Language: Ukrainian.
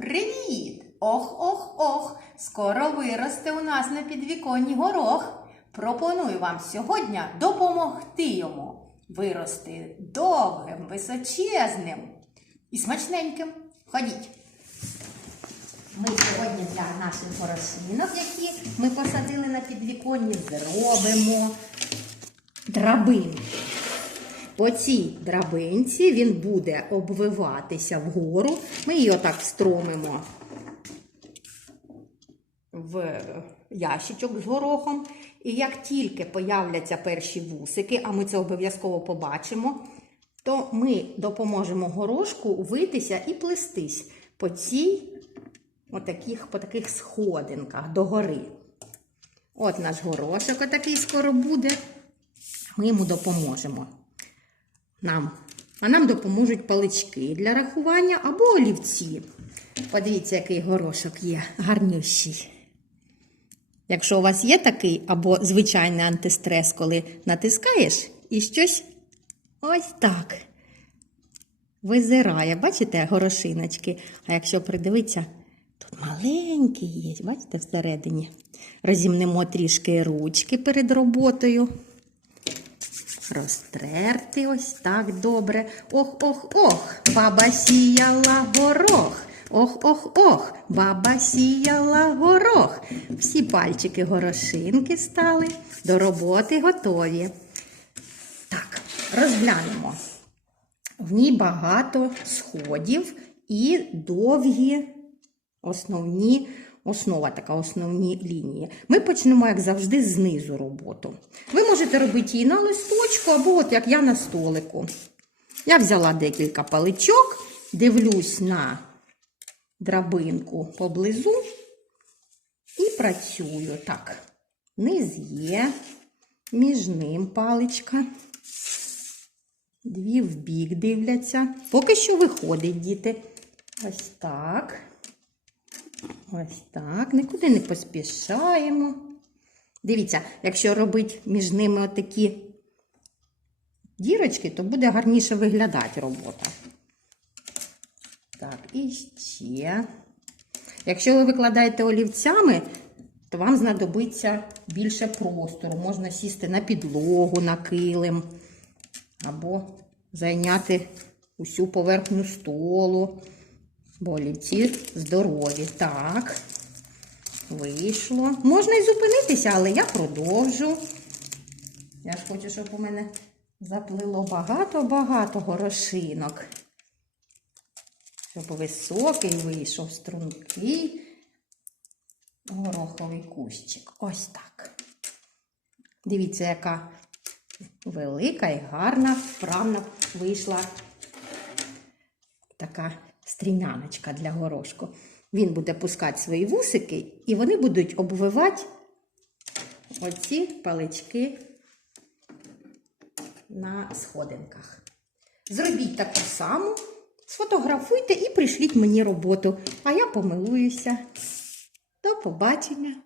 Привіт! Ох, ох, ох! Скоро виросте у нас на підвіконні горох. Пропоную вам сьогодні допомогти йому вирости довгим, височезним і смачненьким. Ходіть! Ми сьогодні для наших горошинок, які ми посадили на підвіконні, зробимо драбину. По цій драбинці він буде обвиватися вгору. Ми її отак встромимо в ящичок з горохом. І як тільки появляться перші вусики, а ми це обов'язково побачимо, то ми допоможемо горошку витися і плестись по цій отаких, по таких сходинках догори. От наш горошок отакий скоро буде. Ми йому допоможемо нам. А нам допоможуть палички для рахування або олівці. Подивіться, який горошок є, гарнющий. Якщо у вас є такий або звичайний антистрес, коли натискаєш і щось ось так визирає. Бачите, горошиночки? А якщо придивитися, тут маленький є, бачите, всередині. Розімнемо трішки ручки перед роботою. Розтерти ось так добре. Ох, ох, ох, баба сіяла горох. Ох, ох, ох, баба сіяла горох. Всі пальчики горошинки стали, до роботи готові. Так, розглянемо. В ній багато сходів і довгі основні, основа така, основні лінії. Ми почнемо, як завжди, знизу роботу. Ви можете робити її на листочку, або от як я на столику. Я взяла декілька паличок, дивлюсь на драбинку поблизу і працюю. Так, низ є, між ним паличка. Дві в бік дивляться. Поки що виходить, діти. Ось так. Ось так. Нікуди не поспішаємо. Дивіться, якщо робити між ними отакі дірочки, то буде гарніше виглядати робота. Так, і ще. Якщо ви викладаєте олівцями, то вам знадобиться більше простору. Можна сісти на підлогу, на килим, або зайняти усю поверхню столу. Бо олівці здорові. Так, вийшло. Можна і зупинитися, але я продовжу. Я ж хочу, щоб у мене заплило багато-багато горошинок. Щоб високий вийшов стрункий гороховий кущик. Ось так. Дивіться, яка велика і гарна, вправна вийшла така стрімяночка для горошку. Він буде пускати свої вусики, і вони будуть обвивати оці палички на сходинках. Зробіть таку саму, сфотографуйте і прийшліть мені роботу. А я помилуюся. До побачення!